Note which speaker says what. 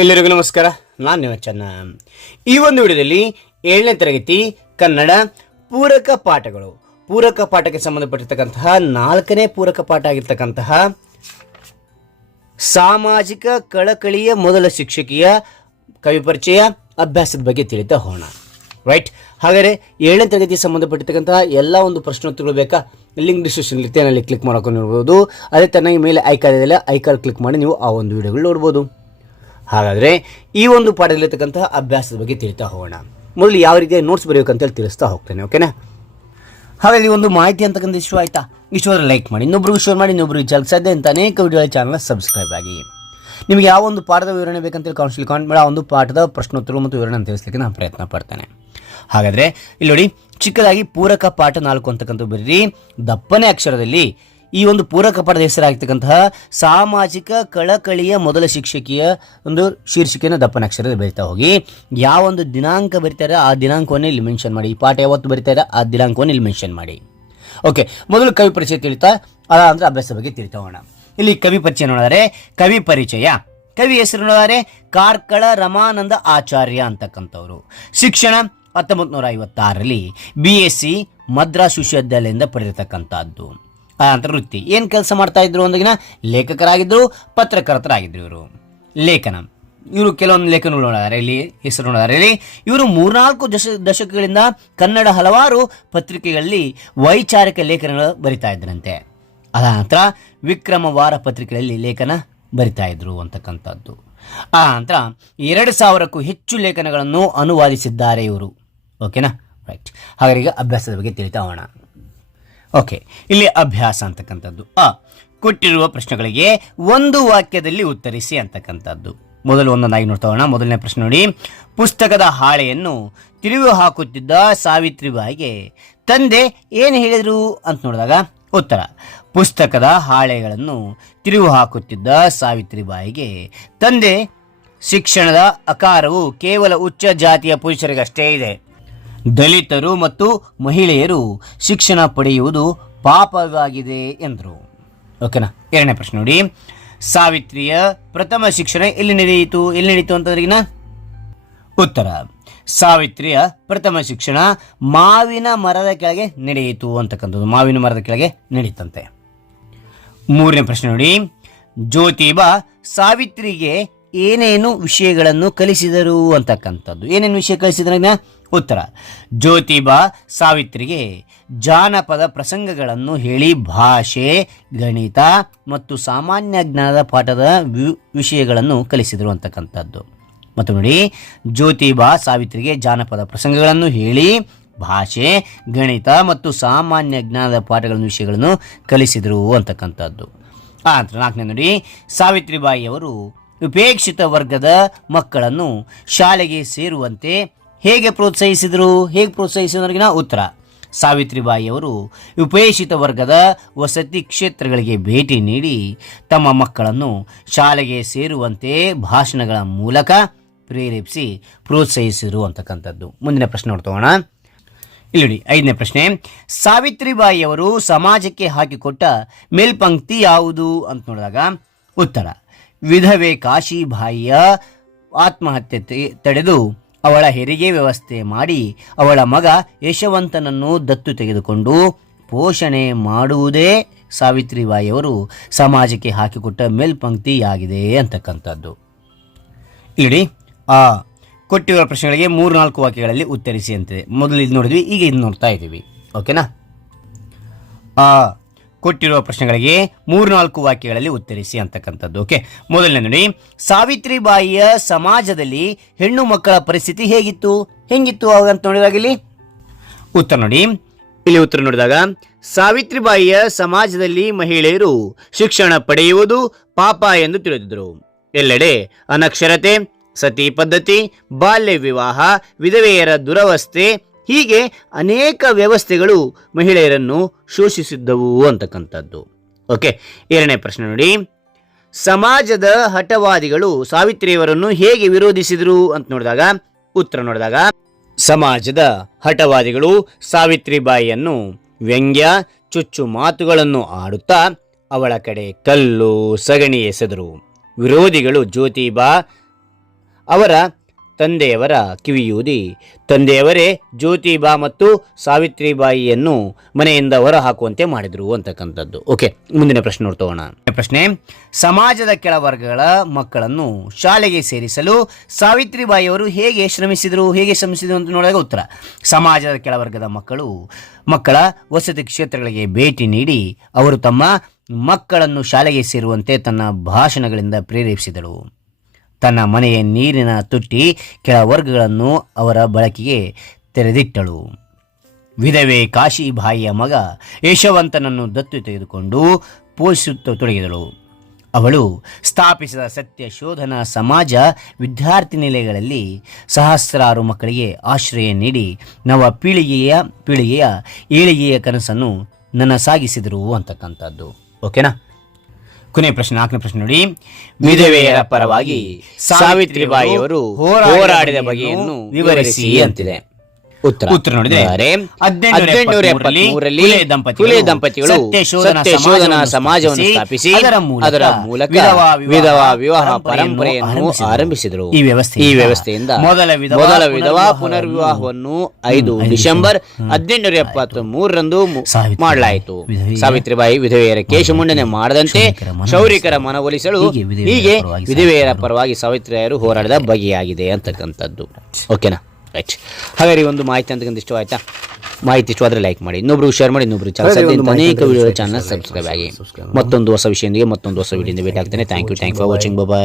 Speaker 1: ಎಲ್ಲರಿಗೂ ನಮಸ್ಕಾರ. ನಾನು ನಿಮಚನ್ನ ಈ ಒಂದು ವಿಡಿಯೋದಲ್ಲಿ ಏಳನೇ ತರಗತಿ ಕನ್ನಡ ಪೂರಕ ಪಾಠಗಳು. ಪೂರಕ ಪಾಠಕ್ಕೆ ಸಂಬಂಧಪಟ್ಟಿರ್ತಕ್ಕಂತಹ ನಾಲ್ಕನೇ ಪೂರಕ ಪಾಠ ಆಗಿರ್ತಕ್ಕಂತಹ ಸಾಮಾಜಿಕ ಕಳಕಳಿಯ ಮೊದಲ ಶಿಕ್ಷಕಿಯ ಕವಿ ಪರಿಚಯ ಅಭ್ಯಾಸದ ಬಗ್ಗೆ ತಿಳಿತಾ ಹೋಣ ರೈಟ್ ಹಾಗಾದರೆ ಏಳನೇ ತರಗತಿ ಸಂಬಂಧಪಟ್ಟಿರ್ತಕ್ಕಂತಹ ಎಲ್ಲ ಒಂದು ಪ್ರಶ್ನೋತ್ತರಗಳು ಬೇಕಾ? ಲಿಂಕ್ ಡಿಸ್ಕ್ರಿಪ್ಷನ್ ಇರುತ್ತೆ ಅಲ್ಲಿ ಕ್ಲಿಕ್ ಮಾಡ್ಕೊಂಡು ನೋಡ್ಬೋದು. ಅದೇ ತನ್ನ ಮೇಲೆ ಐಕಾನ್ ಇದೆಯಲ್ಲ ಐಕಾನ್ ಕ್ಲಿಕ್ ಮಾಡಿ ನೀವು ಆ ಒಂದು ವಿಡಿಯೋಗಳು ನೋಡ್ಬೋದು. ಹಾಗಾದರೆ ಈ ಒಂದು ಪಾಠದಲ್ಲಿರ್ತಕ್ಕಂತಹ ಅಭ್ಯಾಸದ ಬಗ್ಗೆ ತಿಳಿತಾ ಹೋಗೋಣ. ಮೊದಲು ಯಾವ ರೀತಿಯ ನೋಟ್ಸ್ ಬರೆಯಬೇಕಂತೇಳಿ ತಿಳಿಸ್ತಾ ಹೋಗ್ತೇನೆ ಓಕೆನಾ ಹಾಗಾಗಿ ಒಂದು ಮಾಹಿತಿ ಅಂತಕ್ಕಂಥ ಇಷ್ಟು ಆಯ್ತಾ? ಇಷ್ಟು ಲೈಕ್ ಮಾಡಿ, ಇನ್ನೊಬ್ರಿಗೂ ಶೇರ್ ಮಾಡಿ, ಇನ್ನೊಬ್ರಿಗೆ ವಿಚಾರಕ್ಕೆ ಸಾಧ್ಯ ಅಂತ ಅನೇಕ ವಿಡಿಯೋಗಳ ಚಾನಲ್ ಸಬ್ಸ್ಕ್ರೈಬ್ ಆಗಿ. ನಿಮಗೆ ಯಾವ ಒಂದು ಪಾಠದ ವಿವರಣೆ ಬೇಕಂತೇಳಿ ಕೌನ್ಸಿಲ್ ಕಾಮೆಂಟ್ ಮಾಡಿ, ಆ ಒಂದು ಪಾಠದ ಪ್ರಶ್ನೋತ್ತರ ಮತ್ತು ವಿವರಣೆ ತಿಳಿಸ್ಲಿಕ್ಕೆ ನಾನು ಪ್ರಯತ್ನ ಪಡ್ತೇನೆ. ಹಾಗಾದರೆ, ಇಲ್ಲಿ ನೋಡಿ, ಚಿಕ್ಕದಾಗಿ ಪೂರಕ ಪಾಠ ನಾಲ್ಕು ಅಂತಕ್ಕಂಥ ಬರೀರಿ. ದಪ್ಪನೇ ಅಕ್ಷರದಲ್ಲಿ ಈ ಒಂದು ಪೂರಕ ಪಡೆದ ಹೆಸರಾಗಿರ್ತಕ್ಕಂತಹ ಸಾಮಾಜಿಕ ಕಳಕಳಿಯ ಮೊದಲ ಶಿಕ್ಷಕಿಯ ಒಂದು ಶೀರ್ಷಿಕೆಯನ್ನು ದಪ್ಪ ಅಕ್ಷರದಲ್ಲಿ ಬರಿತಾ ಹೋಗಿ. ಯಾವ ಒಂದು ದಿನಾಂಕ ಬರಿತಾರೆ ಆ ದಿನಾಂಕವನ್ನು ಇಲ್ಲಿ ಮೆನ್ಷನ್ ಮಾಡಿ. ಈ ಪಾಠ ಯಾವತ್ತು ಬರಿತಾರೆ ಆ ದಿನಾಂಕವನ್ನು ಇಲ್ಲಿ ಮೆನ್ಷನ್ ಮಾಡಿ. ಓಕೆ ಮೊದಲು ಕವಿ ಪರಿಚಯ ತಿಳಿತಾ, ಅದ ಅಂದ್ರೆ ಅಭ್ಯಾಸ ಬಗ್ಗೆ ತಿಳಿತಾ ಹೋಗೋಣ. ಇಲ್ಲಿ ಕವಿ ಪರಿಚಯ ನೋಡಿದರೆ, ಕವಿ ಪರಿಚಯ. ಕವಿ ಹೆಸರು ನೋಡಿದರೆ, ಕಾರ್ಕಳ ರಮಾನಂದ ಆಚಾರ್ಯ ಅಂತಕ್ಕಂಥವ್ರು. ಶಿಕ್ಷಣ ಹತ್ತೊಂಬತ್ತು ನೂರ ಐವತ್ತಾರರಲ್ಲಿ ಬಿ ಎಸ್ ಸಿ ಮದ್ರಾಸ್ ವಿಶ್ವವಿದ್ಯಾಲಯದಿಂದ ಪಡೆದಿರ್ತಕ್ಕಂಥದ್ದು. ವೃತ್ತಿ ಏನು ಕೆಲಸ ಮಾಡ್ತಾ ಇದ್ರು ಅಂದಾಗಿನ ಲೇಖಕರಾಗಿದ್ದರು ಪತ್ರಕರ್ತರಾಗಿದ್ರು ಇವರು. ಲೇಖನ. ಇವರು ಕೆಲವೊಂದು ಲೇಖನಗಳು ನೋಡಿದ್ದಾರೆ ಇಲ್ಲಿ, ಹೆಸರು ನೋಡಿದ್ದಾರೆ ಇಲ್ಲಿ. ಇವರು ಮೂರ್ನಾಲ್ಕು ದಶ, ದಶಕಗಳಿಂದ ಕನ್ನಡ ಹಲವಾರು ಪತ್ರಿಕೆಗಳಲ್ಲಿ ವೈಚಾರಿಕ ಲೇಖನಗಳು ಬರಿತಾ ಇದ್ರಂತೆ. ಅದ ನಂತರ ವಿಕ್ರಮ ವಾರ ಪತ್ರಿಕೆಗಳಲ್ಲಿ ಲೇಖನ ಬರಿತಾ ಇದ್ರು ಅಂತಕ್ಕಂಥದ್ದು. ಆ ನಂತರ ಎರಡು ಸಾವಿರಕ್ಕೂ ಹೆಚ್ಚು ಲೇಖನಗಳನ್ನು ಅನುವಾದಿಸಿದ್ದಾರೆ ಇವರು. ಓಕೆನಾ ರೈಟ್ ಹಾಗಾಗಿ ಅಭ್ಯಾಸದ ಬಗ್ಗೆ ತಿಳಿತಾ ಹೋಗೋಣ. ಓಕೆ ಇಲ್ಲಿ ಅಭ್ಯಾಸ ಅಂತಕ್ಕಂಥದ್ದು. ಅ ಕೊಟ್ಟಿರುವ ಪ್ರಶ್ನೆಗಳಿಗೆ ಒಂದು ವಾಕ್ಯದಲ್ಲಿ ಉತ್ತರಿಸಿ ಅಂತಕ್ಕಂಥದ್ದು. ಮೊದಲು ಒಂದೊಂದಾಗಿ ನೋಡ್ತಾ ಮೊದಲನೇ ಪ್ರಶ್ನೆ ನೋಡಿ. ಪುಸ್ತಕದ ಹಾಳೆಯನ್ನು ತಿರುವು ಹಾಕುತ್ತಿದ್ದ ಸಾವಿತ್ರಿಬಾಯಿಗೆ ತಂದೆ, ಏನು ಹೇಳಿದರು? ಅಂತ ನೋಡಿದಾಗ ಉತ್ತರ, ಪುಸ್ತಕದ ಹಾಳೆಗಳನ್ನು ತಿರುವು ಹಾಕುತ್ತಿದ್ದ ಸಾವಿತ್ರಿಬಾಯಿಗೆ ತಂದೆ, ಶಿಕ್ಷಣದ ಅಕಾರವು ಕೇವಲ ಉಚ್ಚ ಜಾತಿಯ ಪುರುಷರಿಗಷ್ಟೇ ಇದೆ. ದಲಿತರು ಮತ್ತು ಮಹಿಳೆಯರು ಶಿಕ್ಷಣ ಪಡೆಯುವುದು ಪಾಪವಾಗಿದೆ ಎಂದರು. ಓಕೆನಾ ಎರಡನೇ ಪ್ರಶ್ನೆ ನೋಡಿ. ಸಾವಿತ್ರಿಯ ಪ್ರಥಮ ಶಿಕ್ಷಣ ಎಲ್ಲಿ ನಡೆಯಿತು ಎಲ್ಲಿ ನಡೆಯಿತು ಅಂತಂದ್ರಿಗಿನ ಉತ್ತರ. ಸಾವಿತ್ರಿಯ ಪ್ರಥಮ ಶಿಕ್ಷಣ ಮಾವಿನ ಮರದ ಕೆಳಗೆ ನಡೆಯಿತು ಅಂತಕ್ಕಂಥದ್ದು, ಮಾವಿನ ಮರದ ಕೆಳಗೆ ನಡೀತಂತೆ. ಮೂರನೇ ಪ್ರಶ್ನೆ ನೋಡಿ. ಜ್ಯೋತಿಬಾ ಸಾವಿತ್ರಿಗೆ ಏನೇನು ವಿಷಯಗಳನ್ನು ಕಲಿಸಿದರು ಅಂತಕ್ಕಂಥದ್ದು. ಏನೇನು ವಿಷಯ ಕಲಿಸಿದ್ರ ಉತ್ತರ. ಜ್ಯೋತಿಬಾ ಸಾವಿತ್ರಿಗೆ ಜಾನಪದ ಪ್ರಸಂಗಗಳನ್ನು ಹೇಳಿ ಭಾಷೆ, ಗಣಿತ ಮತ್ತು ಸಾಮಾನ್ಯ ಜ್ಞಾನದ ಪಾಠದ ವಿಷಯಗಳನ್ನು ಕಲಿಸಿದರು ಅಂತಕ್ಕಂಥದ್ದು. ಮತ್ತು ನೋಡಿ, ಜ್ಯೋತಿಬಾ ಸಾವಿತ್ರಿಗೆ ಜಾನಪದ ಪ್ರಸಂಗಗಳನ್ನು ಹೇಳಿ ಭಾಷೆ, ಗಣಿತ ಮತ್ತು ಸಾಮಾನ್ಯ ಜ್ಞಾನದ ಪಾಠಗಳನ್ನು, ವಿಷಯಗಳನ್ನು ಕಲಿಸಿದರು ಅಂತಕ್ಕಂಥದ್ದು. ಆ ನಂತರ ನಾಲ್ಕನೇ ನೋಡಿ, ಸಾವಿತ್ರಿಬಾಯಿಯವರು ಉಪೇಕ್ಷಿತ ವರ್ಗದ ಮಕ್ಕಳನ್ನು ಶಾಲೆಗೆ ಸೇರುವಂತೆ ಹೇಗೆ ಪ್ರೋತ್ಸಾಹಿಸಿದರು? ಹೇಗೆ ಪ್ರೋತ್ಸಾಹಿಸಿದ್ರಿಗಿನ ಉತ್ತರ. ಸಾವಿತ್ರಿಬಾಯಿಯವರು ಉಪೇಕ್ಷಿತ ವರ್ಗದ ವಸತಿ ಕ್ಷೇತ್ರಗಳಿಗೆ ಭೇಟಿ ನೀಡಿ ತಮ್ಮ ಮಕ್ಕಳನ್ನು ಶಾಲೆಗೆ ಸೇರುವಂತೆ ಭಾಷಣಗಳ ಮೂಲಕ ಪ್ರೇರೇಪಿಸಿ ಪ್ರೋತ್ಸಾಹಿಸಿದರು ಅಂತಕ್ಕಂಥದ್ದು. ಮುಂದಿನ ಪ್ರಶ್ನೆ ನೋಡ್ತೋಣ ಇಲ್ಲಿ ಐದನೇ ಪ್ರಶ್ನೆ. ಸಾವಿತ್ರಿಬಾಯಿಯವರು ಸಮಾಜಕ್ಕೆ ಹಾಕಿಕೊಟ್ಟ ಮೇಲ್ಪಂಕ್ತಿ ಯಾವುದು ಅಂತ ನೋಡಿದಾಗ ಉತ್ತರ. ವಿಧವೆ ಕಾಶಿಬಾಯಿಯ ಆತ್ಮಹತ್ಯೆ ತಡೆದು ಅವಳ ಹೆರಿಗೆ ವ್ಯವಸ್ಥೆ ಮಾಡಿ ಅವಳ ಮಗ ಯಶವಂತನನ್ನು ದತ್ತು ತೆಗೆದುಕೊಂಡು ಪೋಷಣೆ ಮಾಡುವುದೇ ಸಾವಿತ್ರಿಬಾಯಿಯವರು ಸಮಾಜಕ್ಕೆ ಹಾಕಿಕೊಟ್ಟ ಮೇಲ್ಪಂಕ್ತಿಯಾಗಿದೆ ಅಂತಕ್ಕಂಥದ್ದು. ಇಲ್ಲಿ ಆ ಕೊಟ್ಟಿರುವ ಪ್ರಶ್ನೆಗಳಿಗೆ ಮೂರು ನಾಲ್ಕು ವಾಕ್ಯಗಳಲ್ಲಿ ಉತ್ತರಿಸಿ ಅಂತಿದೆ. ಮೊದಲು ಇದು ನೋಡಿದ್ವಿ, ಈಗ ಇದು ನೋಡ್ತಾ ಇದ್ದೀವಿ. ಓಕೆನಾ? ಆ ಕೊಟ್ಟಿರುವ ಪ್ರಶ್ನೆಗಳಿಗೆ ಮೂರು ನಾಲ್ಕು ವಾಕ್ಯಗಳಲ್ಲಿ ಉತ್ತರಿಸಿ ಅಂತಕ್ಕಂಥದ್ದು. ಓಕೆ ಮೊದಲನೇ ನೋಡಿ, ಸಾವಿತ್ರಿಬಾಯಿಯ ಸಮಾಜದಲ್ಲಿ ಹೆಣ್ಣು ಮಕ್ಕಳ ಪರಿಸ್ಥಿತಿ ಹೇಗಿತ್ತು? ಹೆಂಗಿತ್ತು ಅವಾಗ ಅಂತ ನೋಡಿದಾಗ ಇಲ್ಲಿ ಉತ್ತರ ನೋಡಿ, ಇಲ್ಲಿ ಉತ್ತರ ನೋಡಿದಾಗ, ಸಾವಿತ್ರಿಬಾಯಿಯ ಸಮಾಜದಲ್ಲಿ ಮಹಿಳೆಯರು ಶಿಕ್ಷಣ ಪಡೆಯುವುದು ಪಾಪ ಎಂದು ತಿಳಿದಿದ್ದರು ಎಲ್ಲೆಡೆ ಅನಕ್ಷರತೆ, ಸತಿ ಪದ್ಧತಿ, ಬಾಲ್ಯ ವಿವಾಹ, ವಿಧವೆಯರ ದುರವಸ್ಥೆ ಹೀಗೆ ಅನೇಕ ವ್ಯವಸ್ಥೆಗಳು ಮಹಿಳೆಯರನ್ನು ಶೋಷಿಸಿದ್ದವು ಅಂತಕ್ಕಂಥದ್ದು. ಓಕೆ ಎರಡನೇ ಪ್ರಶ್ನೆ ನೋಡಿ. ಸಮಾಜದ ಹಠವಾದಿಗಳು ಸಾವಿತ್ರಿಯವರನ್ನು ಹೇಗೆ ವಿರೋಧಿಸಿದರು ಅಂತ ನೋಡಿದಾಗ, ಉತ್ತರ ನೋಡಿದಾಗ, ಸಮಾಜದ ಹಠವಾದಿಗಳು ಸಾವಿತ್ರಿಬಾಯಿಯನ್ನು ವ್ಯಂಗ್ಯ, ಚುಚ್ಚು ಮಾತುಗಳನ್ನು ಆಡುತ್ತಾ ಅವಳ ಕಡೆ ಕಲ್ಲು ಸಗಣಿ ಎಸೆದರು. ವಿರೋಧಿಗಳು ಜ್ಯೋತಿಬಾ ಅವರ ತಂದೆಯವರ ಕಿವಿಯೂದಿ. ತಂದೆಯವರೇ ಜ್ಯೋತಿಬಾ ಮತ್ತು ಸಾವಿತ್ರಿಬಾಯಿಯನ್ನು ಮನೆಯಿಂದ ಹೊರ ಹಾಕುವಂತೆ ಮಾಡಿದರು ಅಂತಕ್ಕಂಥದ್ದು. ಓಕೆ ಮುಂದಿನ ಪ್ರಶ್ನೆ ನೋಡ್ತೋಣ ಪ್ರಶ್ನೆ, ಸಮಾಜದ ಕೆಳವರ್ಗಗಳ ಮಕ್ಕಳನ್ನು ಶಾಲೆಗೆ ಸೇರಿಸಲು ಸಾವಿತ್ರಿಬಾಯಿಯವರು ಹೇಗೆ ಶ್ರಮಿಸಿದರು ಹೇಗೆ ಶ್ರಮಿಸಿದರು ಅಂತ ನೋಡಿದಾಗ ಉತ್ತರ. ಸಮಾಜದ ಕೆಳವರ್ಗದ ಮಕ್ಕಳು, ಮಕ್ಕಳ ವಸತಿ ಕ್ಷೇತ್ರಗಳಿಗೆ ಭೇಟಿ ನೀಡಿ ಅವರು ತಮ್ಮ ಮಕ್ಕಳನ್ನು ಶಾಲೆಗೆ ಸೇರುವಂತೆ ತನ್ನ ಭಾಷಣಗಳಿಂದ ಪ್ರೇರೇಪಿಸಿದಳು ತನ್ನ ಮನೆಯ ನೀರಿನ ತುಟ್ಟಿ ಕೆಲ ವರ್ಗಗಳನ್ನು ಅವರ ಬಳಕೆಗೆ ತೆರೆದಿಟ್ಟಳು. ವಿಧವೆ ಕಾಶಿಬಾಯಿಯ ಮಗ ಯಶವಂತನನ್ನು ದತ್ತು ತೆಗೆದುಕೊಂಡು ಪೋಷಿಸುತ್ತ ತೊಡಗಿದಳು. ಅವಳು ಸ್ಥಾಪಿಸಿದ ಸತ್ಯ ಶೋಧನಾ ಸಮಾಜ ವಿದ್ಯಾರ್ಥಿ ನಿಲಯಗಳಲ್ಲಿ ಸಹಸ್ರಾರು ಮಕ್ಕಳಿಗೆ ಆಶ್ರಯ ನೀಡಿ ನವ ಪೀಳಿಗೆಯ ಪೀಳಿಗೆಯ ಏಳಿಗೆಯ ಕನಸನ್ನು ನನಸಾಗಿಸಿದರು ಸಾಗಿಸಿದರು ಅಂತಕ್ಕಂಥದ್ದು ಓಕೆನಾ ಕೊನೆಯ ಪ್ರಶ್ನೆ ನಾಲ್ಕನೇ ಪ್ರಶ್ನೆ ನೋಡಿ. ವಿಧವೆಯರ ಪರವಾಗಿ ಸಾವಿತ್ರಿಬಾಯಿಯವರು ಹೋರಾಡಿದ ಬಗೆಯನ್ನು ವಿವರಿಸಿ ಅಂತಿದೆ. ಉತ್ತರ.
Speaker 2: ಉತ್ತರ ನೋಡಿದ್ರೆ,
Speaker 1: ಹದಿನೆಂಟುನೂರ ಎಪ್ಪತ್ಮೂರರಲ್ಲಿ
Speaker 2: ದಂಪತಿಗಳು ಸತ್ಯಶೋಧನಾ ಸಮಾಜವನ್ನು ಸ್ಥಾಪಿಸಿ, ಅದರ ಮೂಲಕ ವಿಧವಾ ವಿವಾಹ ಪರಂಪರೆಯನ್ನು ಆರಂಭಿಸಿದರು. ಈ ವ್ಯವಸ್ಥೆ
Speaker 1: ಈ ವ್ಯವಸ್ಥೆಯಿಂದ
Speaker 2: ಮೊದಲ ವಿಧವಾ
Speaker 1: ಮೊದಲ ವಿಧವಾ
Speaker 2: ಪುನರ್ವಿವಾಹವನ್ನು
Speaker 1: ಐದು ಡಿಸೆಂಬರ್. ಹದಿನೆಂಟುನೂರ ಎಪ್ಪತ್ತ್ ಮೂರರಂದು ಮಾಡಲಾಯಿತು. ಸಾವಿತ್ರಿಬಾಯಿ ವಿಧವೆಯರ ಕೇಶಮುಂಡನೆ ಮಾಡದಂತೆ
Speaker 2: ಶೌರಿಕರ ಮನವೊಲಿಸಲು ಹೀಗೆ ವಿಧವೆಯರ ಪರವಾಗಿ
Speaker 1: ವಿಧವೆಯರ ಪರವಾಗಿ ಸಾವಿತ್ರಿಯರು ಹೋರಾಡಿದ ಬಗೆಯಾಗಿದೆ ಅಂತಕ್ಕಂಥದ್ದು. ಓಕೆನಾ ರೈಟ್ ಹಾಗಾದ್ರೆ ಈ ಒಂದು ಮಾಹಿತಿ ಅಂತ ಇಷ್ಟ ಆಯ್ತಾ ಮಾಹಿತಿ ಇಷ್ಟವಾದ್ರೆ ಲೈಕ್ ಮಾಡಿ. ಇನ್ನೊಬ್ರು ಶೇರ್ ಮಾಡಿ ಇನ್ನೊಬ್ರು ಚಾನಲ್ ಅನೇಕ ವಿಡಿಯೋ
Speaker 2: ಇಷ್ಟ
Speaker 1: ಚಾನಲ್ ಸಬ್ಸ್ಕ್ರೈಬ್ ಆಗಿ. ಮತ್ತೊಂದು ಹೊಸ ವಿಷಯದೊಂದಿಗೆ ಮತ್ತೊಂದು ಹೊಸ ವಿಡಿಯೋದಿಂದ ಭೇಟಿ ಆಗ್ತೇನೆ. Thank you thank for watching bye